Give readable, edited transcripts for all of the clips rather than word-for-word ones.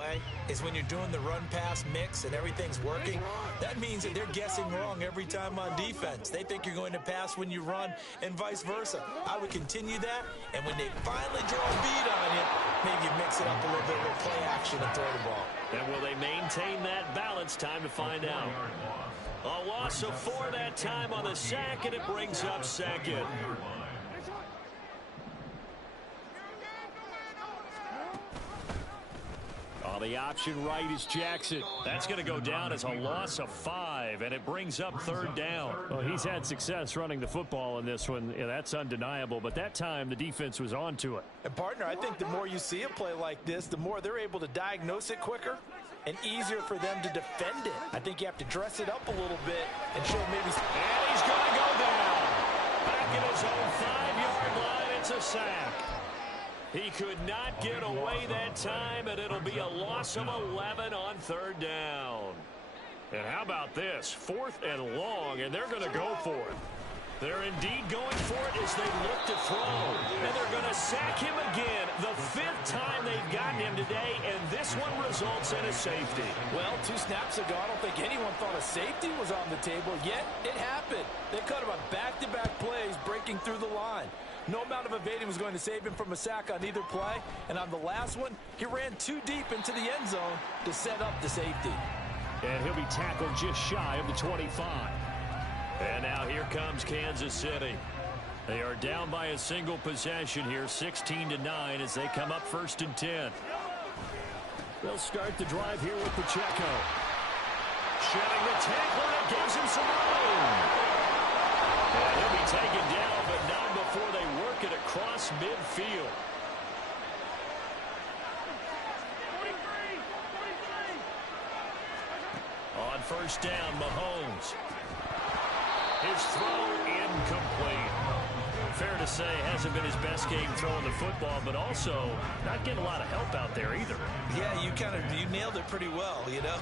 way is when you're doing the run-pass mix and everything's working, that means that they're guessing wrong every time on defense. They think you're going to pass when you run and vice versa. I would continue that, and when they finally draw a beat on you, maybe you mix it up a little bit with play action and throw the ball. And will they maintain that balance? Time to find out. A loss of 4 that time on the sack, and it brings up second. The option right is Jackson. That's going to go down as a loss of 5, and it brings up 3rd down. Well, he's had success running the football in this one. Yeah, that's undeniable, but that time the defense was on to it. And, partner, I think the more you see a play like this, the more they're able to diagnose it quicker and easier for them to defend it. I think you have to dress it up a little bit and show maybe... And he's going to go down. Back in his own 5-yard line, it's a sack. He could not get away that time, and it'll be a loss of 11 on 3rd down. And how about this? 4th and long, and they're going to go for it. They're indeed going for it as they look to throw. And they're going to sack him again. The 5th time they've gotten him today, and this one results in a safety. Well, 2 snaps ago, I don't think anyone thought a safety was on the table, yet it happened. They cut him on back-to-back plays, breaking through the line. No amount of evading was going to save him from a sack on either play. And on the last one, he ran too deep into the end zone to set up the safety. And he'll be tackled just shy of the 25. And now here comes Kansas City. They are down by a single possession here, 16-9, as they come up 1st and 10. They'll start the drive here with Pacheco. Shedding the tackle, and it gives him some room. And he'll be taken down, but not before they work it across midfield. On 1st down, Mahomes. His throw incomplete. Fair to say, hasn't been his best game throwing the football, but also not getting a lot of help out there either. Yeah, you nailed it pretty well, you know.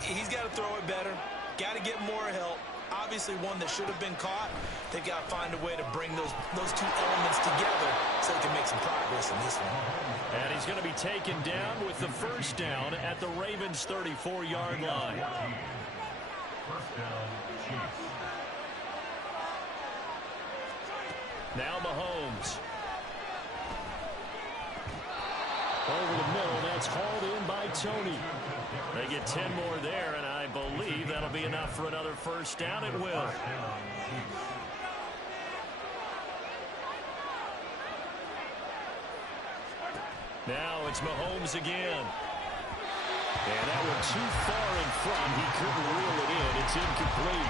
He's got to throw it better. Got to get more help. Obviously one that should have been caught. They've got to find a way to bring those 2 elements together so they can make some progress in this one. And he's going to be taken down with the 1st down at the Ravens' 34-yard line. Now Mahomes. Over the middle, that's hauled in by Tony. They get 10 more there, and I believe that'll be enough for another 1st down. It will. Now it's Mahomes again. And that one too far in front. He couldn't reel it in. It's incomplete.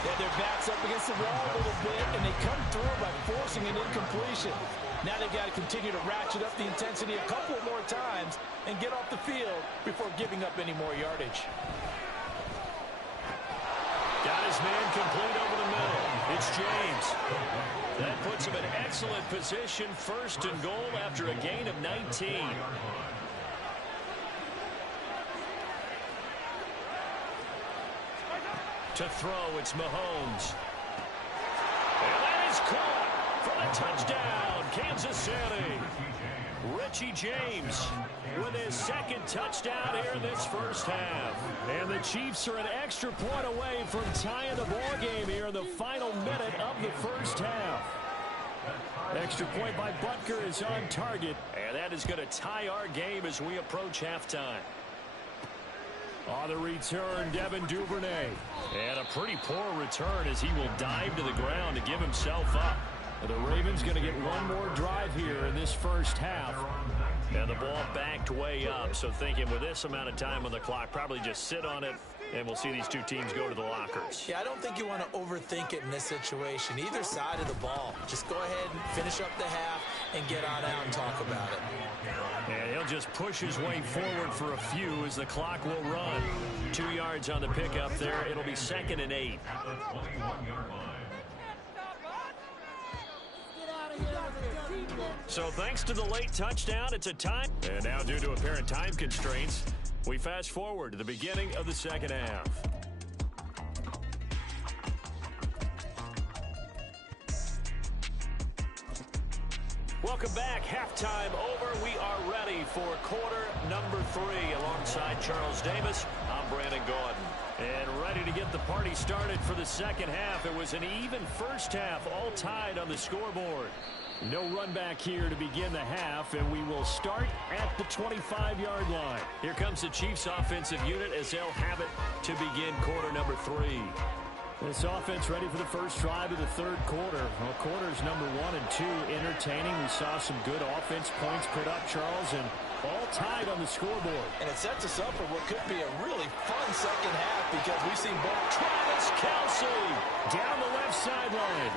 Yeah, their back's up against the wall a little bit, and they come through by forcing an incompletion. Now they've got to continue to ratchet up the intensity a couple more times and get off the field before giving up any more yardage. Got his man complete over the middle. It's James. That puts him in excellent position, 1st and goal after a gain of 19. To throw, it's Mahomes. And that is caught for the touchdown, Kansas City. Richie James with his 2nd touchdown here in this 1st half. And the Chiefs are an extra point away from tying the ball game here in the final minute of the 1st half. Extra point by Butker is on target. And that is going to tie our game as we approach halftime. On the return, Devin Duvernay. And a pretty poor return as he will dive to the ground to give himself up. The Ravens going to get one more drive here in this 1st half. And the ball backed way up, so thinking with this amount of time on the clock, probably just sit on it, and we'll see these 2 teams go to the lockers. Yeah, I don't think you want to overthink it in this situation. Either side of the ball. Just go ahead and finish up the half and get on out and talk about it. And he'll just push his way forward for a few as the clock will run. 2 yards on the pickup there. It'll be 2nd and 8. So thanks to the late touchdown, it's a time. And now due to apparent time constraints, we fast forward to the beginning of the 2nd half. Welcome back. Halftime over. We are ready for quarter number 3. Alongside Charles Davis, I'm Brandon Gordon. And ready to get the party started for the second half. It was an even first half, all tied on the scoreboard. No run back here to begin the half, and we will start at the 25-yard line. Here comes the Chiefs offensive unit as they'll have it to begin quarter number 3. This offense ready for the first drive of the third quarter. Well, quarters number 1 and 2 entertaining. We saw some good offense points put up, Charles, and all tied on the scoreboard. And it sets us up for what could be a really fun second half because we've seen both. Travis Kelce Down the left sideline.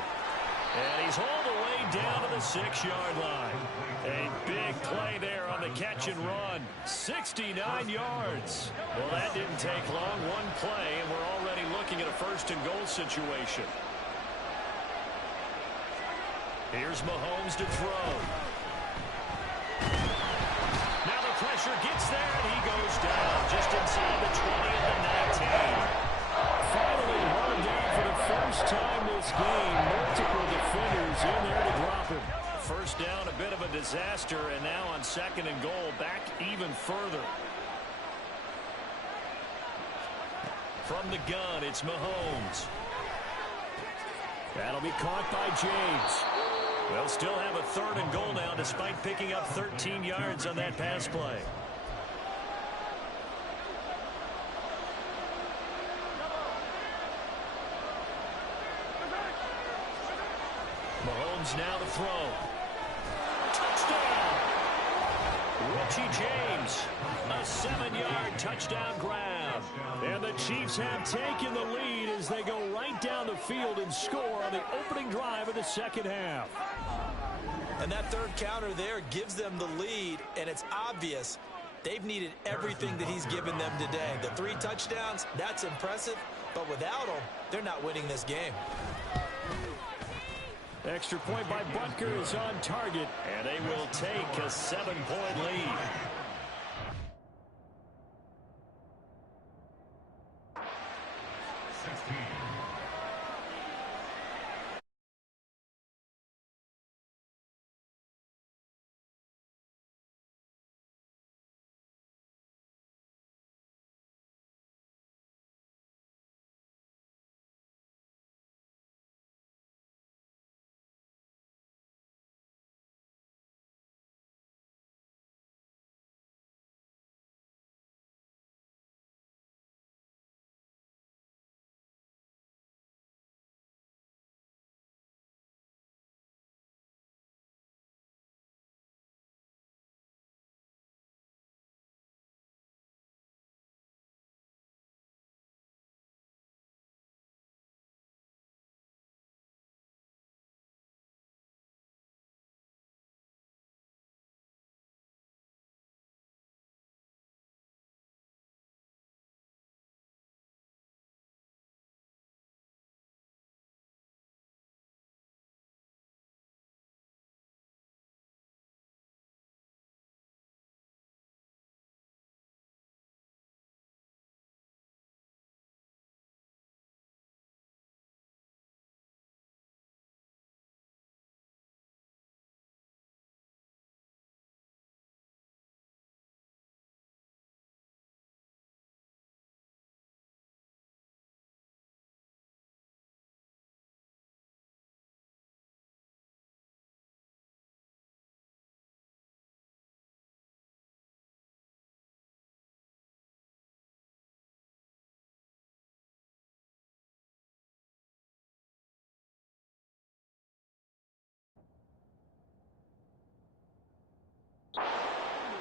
And he's all the way down to the 6-yard line. A big play there on the catch and run. 69 yards. Well, that didn't take long. One play, and we're already looking at a first-and-goal situation. Here's Mahomes to throw. Now the pressure gets there, and he goes down just inside the 20 of the 19. Finally, one down for the first time this game. Multiple defenders in there to drop him. First down, a bit of a disaster, and now on second and goal, back even further. From the gun, it's Mahomes. That'll be caught by James. They'll still have a third and goal now despite picking up 13 yards on that pass play. Mahomes now to throw. Touchdown! Richie James, a 7-yard touchdown grab. And the Chiefs have taken the lead as they go right down the field and score on the opening drive of the second half. And that third counter there gives them the lead, and it's obvious they've needed everything that he's given them today. The 3 touchdowns, that's impressive, but without him, they're not winning this game. Extra point by Butker is on target, and they will take a 7-point lead.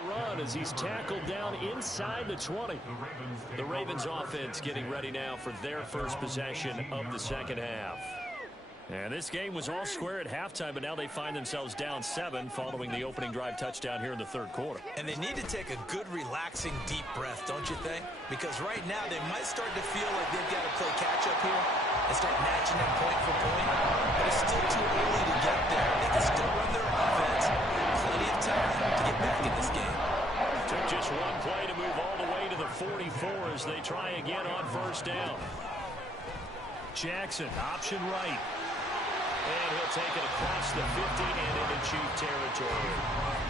Run as he's tackled down inside the 20. The Ravens offense getting ready now for their first possession of the second half. And this game was all square at halftime, but now they find themselves down 7 following the opening drive touchdown here in the third quarter. And they need to take a good, relaxing, deep breath, don't you think? Because right now they might start to feel like they've got to play catch-up here and start matching them point for point. But it's still too early to get there. They can still run their offense. Plenty of time to get back in this game. Took just one play to move all the way to the 44 as they try again on first down. Jackson, option right. And he'll take it across the 50 and into Chief territory.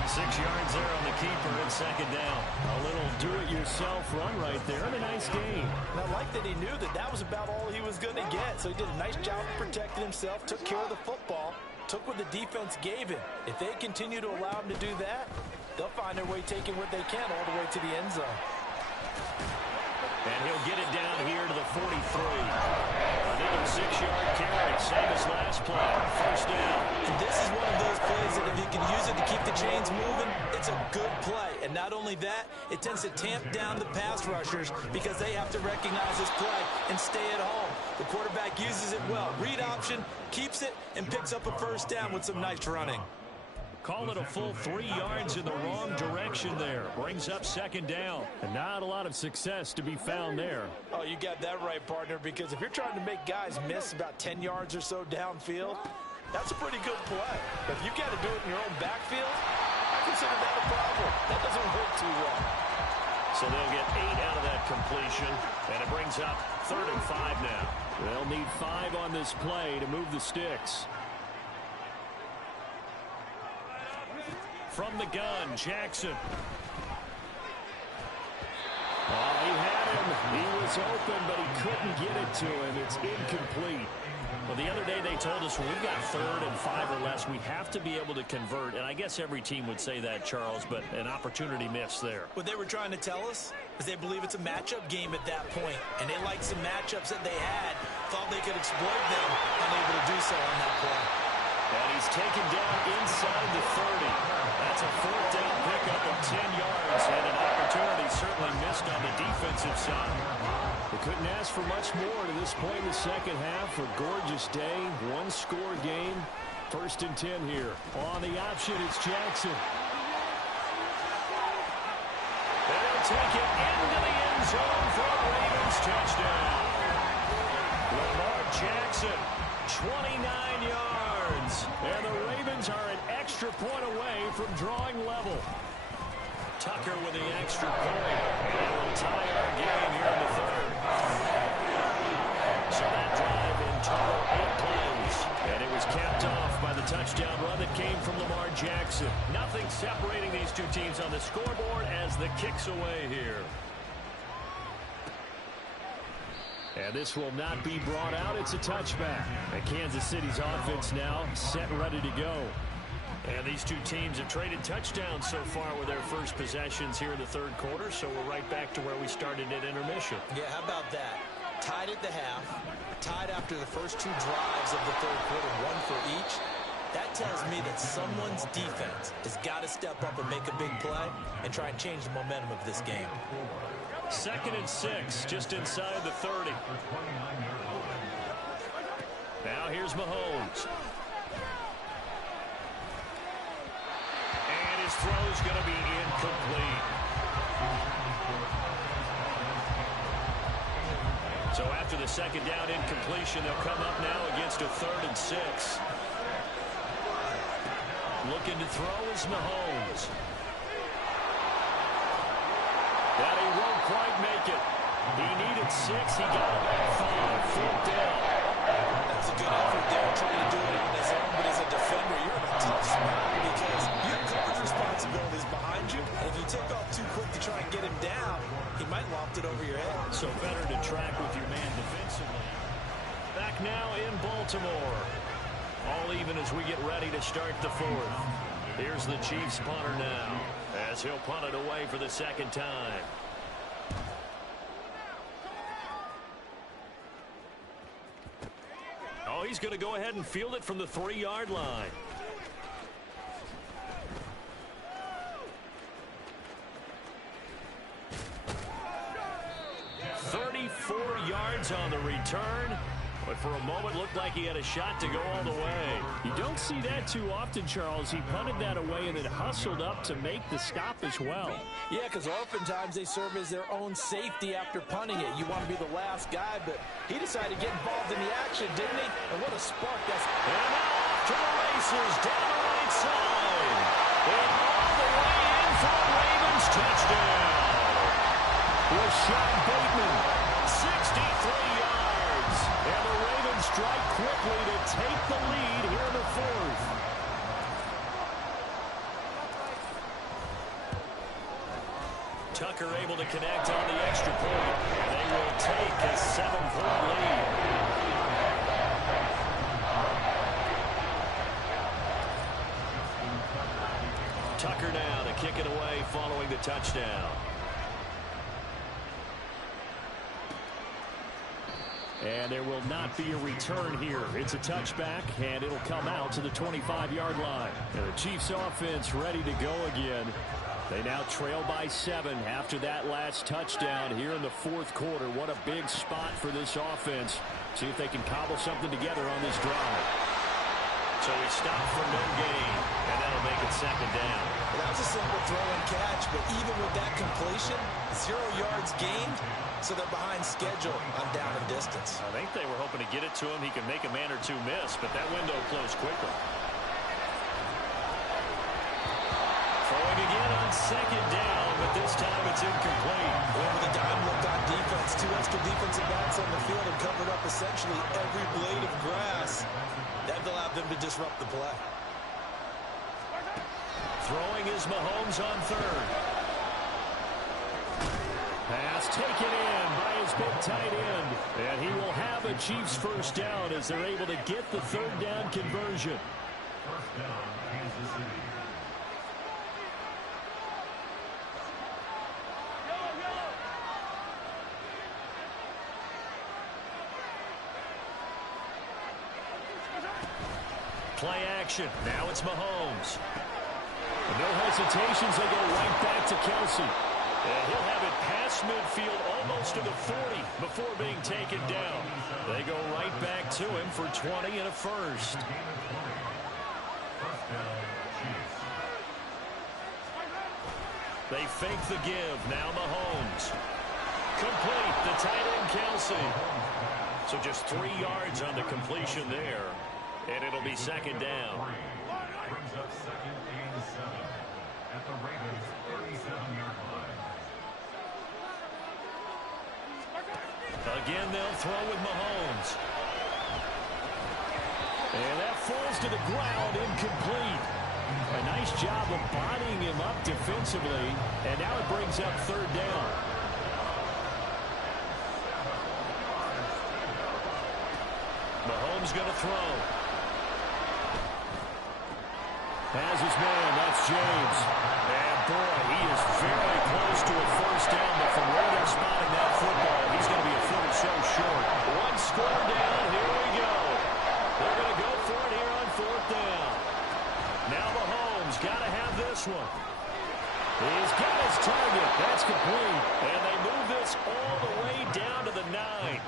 6 yards there on the keeper and second down. A little do-it-yourself run right there and a nice gain. And I like that he knew that that was about all he was going to get. So he did a nice job of protecting himself, took care of the football, took what the defense gave him. If they continue to allow him to do that, they'll find their way taking what they can all the way to the end zone. And he'll get it down here to the 43. Another 6-yard carry, same as last play. First down. And this is one of those plays that if you can use it to keep the chains moving, it's a good play. And not only that, it tends to tamp down the pass rushers because they have to recognize this play and stay at home. The quarterback uses it well. Read option, keeps it, and picks up a first down with some nice running. Call it a full 3 yards in the wrong direction there. Brings up second down. And not a lot of success to be found there. Oh, you got that right, partner, because if you're trying to make guys miss about 10 yards or so downfield, that's a pretty good play. But if you got to do it in your own backfield, I consider that a problem. That doesn't work too well. So they'll get 8 out of that completion, and it brings up 3rd and 5 now. They'll need 5 on this play to move the sticks. From the gun, Jackson. Oh, he had him. He was open, but he couldn't get it to him. It's incomplete. Well, the other day they told us when we've got 3rd and 5 or less, we have to be able to convert. And I guess every team would say that, Charles, but an opportunity missed there. What they were trying to tell us is they believe it's a matchup game at that point, and they liked some matchups that they had, thought they could exploit them, unable to do so on that play. And he's taken down inside the 30. That's a 4th down pickup of 10 yards, and an opportunity certainly missed on the defensive side. They couldn't ask for much more to this point in the second half. A gorgeous day, one-score game. 1st and 10 here. On the option, it's Jackson. And he'll take it into the end zone for a Ravens touchdown. Lamar Jackson, 29 yards. And the Ravens are an extra point away from drawing level. Tucker with the extra point. And will tie our game here in the 3rd. So that drive in total 8 plays. And it was capped off by the touchdown run that came from Lamar Jackson. Nothing separating these two teams on the scoreboard as the kick's away here. And this will not be brought out. It's a touchback. And Kansas City's offense now set and ready to go. And these two teams have traded touchdowns so far with their first possessions here in the 3rd quarter, so we're right back to where we started at intermission. Yeah, how about that? Tied at the half, tied after the first 2 drives of the 3rd quarter, 1 for each. That tells me that someone's defense has got to step up and make a big play and try and change the momentum of this game. 2nd and 6, just inside the 30. Now here's Mahomes. And his throw's going to be incomplete. So after the 2nd down incompletion, they'll come up now against a 3rd and 6. Looking to throw is Mahomes. But he won't quite make it. He needed 6. He got it back 5. 4th down. That's a good effort there, trying to do it on his own, but as a defender, you're in a tough spot because your coverage responsibility is behind you, and if you take off too quick to try and get him down, he might loft it over your head. So better to track with your man defensively. Back now in Baltimore. All even as we get ready to start the 4th. Here's the Chiefs punter now, as he'll punt it away for the 2nd time. Oh, he's going to go ahead and field it from the 3-yard line. Yards on the return, but for a moment looked like he had a shot to go all the way. You don't see that too often, Charles. He punted that away and then hustled up to make the stop as well. Yeah, because oftentimes they serve as their own safety after punting it. You want to be the last guy, but he decided to get involved in the action, didn't he? And what a spark that's... And now off to the races down the right side. And all the way in for a Ravens touchdown. Rashad Bateman, 63 yards. And the Ravens strike quickly to take the lead here in the fourth. Tucker able to connect on the extra point. And they will take a 7-point lead. Tucker now to kick it away following the touchdown. And there will not be a return here. It's a touchback, and it'll come out to the 25-yard line. And the Chiefs offense ready to go again. They now trail by 7 after that last touchdown here in the fourth quarter. What a big spot for this offense. See if they can cobble something together on this drive. So we stop for no gain, and that'll make it second down. Well, that was a simple throw and catch, but even with that completion, 0 yards gained, so they're behind schedule on down and distance. I think they were hoping to get it to him. He could make a man or two miss, but that window closed quickly. Throwing again on second down, but this time it's incomplete. Well, with a dime look on defense, 2 extra defensive backs on the field and covered up essentially every blade of grass. That allowed them to disrupt the play. Throwing is Mahomes on third. Pass taken in by his big tight end. And he will have a Chiefs first down as they're able to get the third down conversion. First down, Kansas City. Play action. Now it's Mahomes. No hesitations. They go right back to Kelsey. And he'll have it past midfield almost to the 40 before being taken down. They go right back to him for 20 and a first. They fake the give. Now Mahomes. Complete. The tight end Kelsey. So just 3 yards on the completion there. And it'll be second down. Brings up second and 7 at the Ravens' 37-yard line. Again, they'll throw with Mahomes. And that falls to the ground, incomplete. A nice job of bodying him up defensively. And now it brings up third down. Mahomes going to throw. Has his man, that's James. And boy, he is very close to a first down, but from where they're spotting that football, he's going to be a foot or so short. One score down, here we go. They're going to go for it here on fourth down. Now Mahomes got to have this one. He's got his target. That's complete. And they move this all the way down to the 9.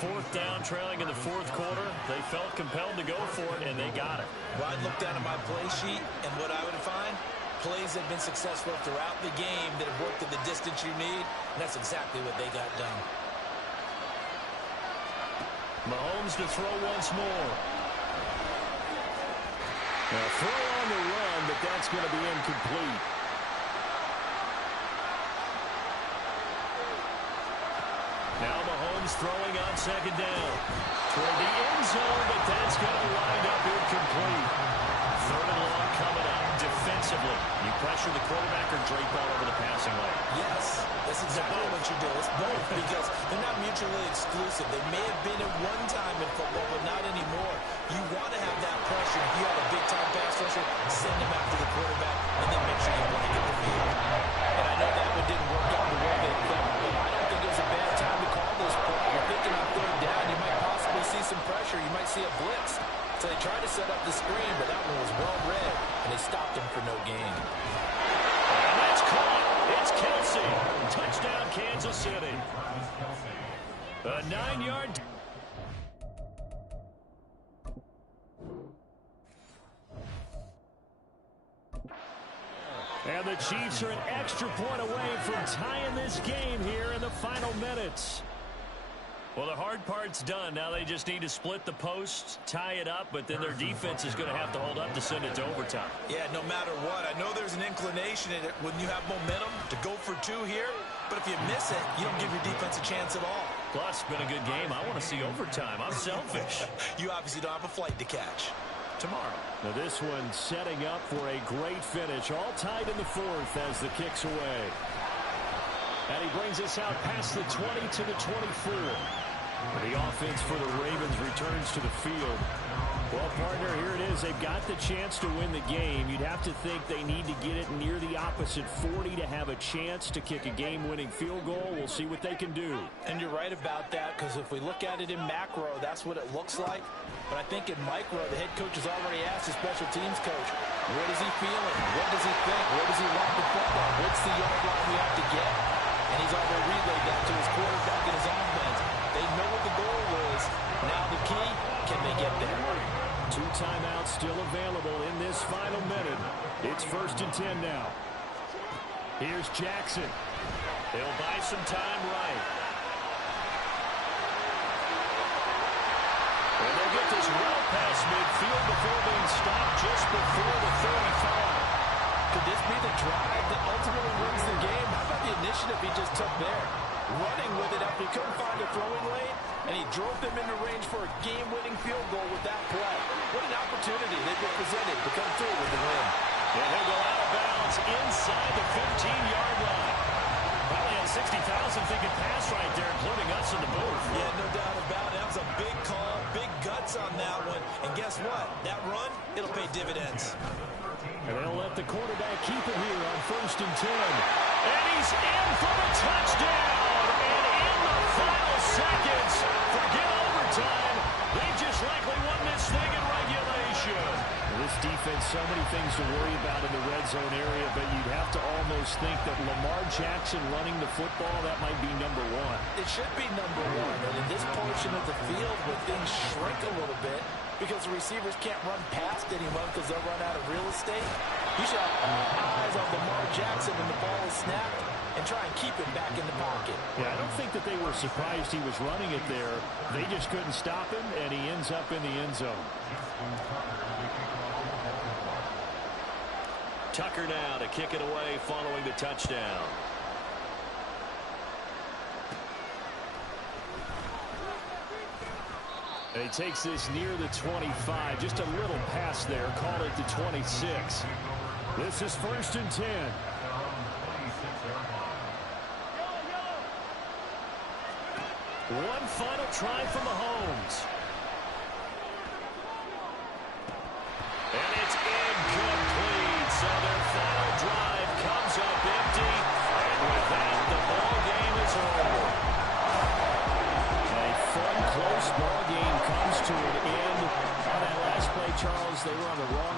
Fourth down, trailing in the fourth quarter. They felt compelled to go for it, and they got it. Well, I'd look down at my play sheet, and what I would find, plays have been successful throughout the game that have worked at the distance you need, and that's exactly what they got done. Mahomes to throw once more. Now, throw on the run, but that's going to be incomplete. Now Mahomes throwing on second down. Toward the end zone, but that's going to wind up incomplete. Third and long coming up. Defensively, you pressure the quarterback or drape all over the passing lane? Yes, that's exactly what you do. It's both because they're not mutually exclusive. They may have been at one time in football, but not anymore. You want to have that pressure. If you have a big-time pass rusher, send them after the quarterback, and then make sure you blanket the field. And I know that one didn't work out the way they thought, but I don't think it was a bad time to call this play. You're thinking on third down, you might possibly see some pressure. You might see a blitz. So they tried to set up the screen, but that one was well read, and they stopped him for no gain. And that's caught. It's Kelsey. Touchdown, Kansas City. A 9-yard. And the Chiefs are an extra point away from tying this game here in the final minutes. Well, the hard part's done. Now they just need to split the posts, tie it up, but then their defense is going to have to hold up to send it to overtime. Yeah, no matter what. I know there's an inclination in it when you have momentum to go for 2 here, but if you miss it, you don't give your defense a chance at all. Well, it's been a good game. I want to see overtime. I'm selfish. You obviously don't have a flight to catch. Tomorrow. Now this one setting up for a great finish. All tied in the fourth as the kick's away. And he brings us out past the 20 to the 24. The offense for the Ravens returns to the field. Well, partner, here it is. They've got the chance to win the game. You'd have to think they need to get it near the opposite 40 to have a chance to kick a game-winning field goal. We'll see what they can do. And you're right about that, because if we look at it in macro, that's what it looks like. But I think in micro, the head coach has already asked the special teams coach, what is he feeling? What does he think? Where does he want the football? What's the yard line we have to get? And he's already relayed that to his quarterback and his offense. They know what the goal is. Now the key, can they get there? 2 timeouts still available in this final minute. It's 1st and 10 now. Here's Jackson. They'll buy some time right. And they'll get this route past midfield before being stopped just before the 35. Could this be the drive that ultimately wins the game? How about the initiative he just took there? Running with it after he couldn't find a throwing lane, and he drove them into range for a game-winning field goal with that play. What an opportunity they've been presented to come through with the win. And he'll go out of bounds inside the 15-yard line. Probably had 60,000 thinking pass right there, including us in the booth. Yeah, no doubt about it. That was a big call, big guts on that one. And guess what? That run, it'll pay dividends. And they'll let the quarterback keep it here on 1st and 10. And he's in for the touchdown. And in the final seconds, forget overtime. They just likely won this thing in regulation. This defense, so many things to worry about in the red zone area, but you'd have to almost think that Lamar Jackson running the football, that might be number 1. It should be number 1. And in this portion of the field where things shrink a little bit, because the receivers can't run past anyone because they'll run out of real estate, you should have eyes on Lamar Jackson when the ball is snapped and try and keep him back in the pocket. Yeah, I don't think that they were surprised he was running it there. They just couldn't stop him, and he ends up in the end zone. Tucker now to kick it away following the touchdown. And he takes this near the 25. Just a little pass there. Call it the 26. This is 1st and 10. One final try from Mahomes. And it's incomplete. So their final drive comes up empty. And with that, the ball game is over. A fun, close ball game comes to an end. On that last play, Charles, they were on the wrong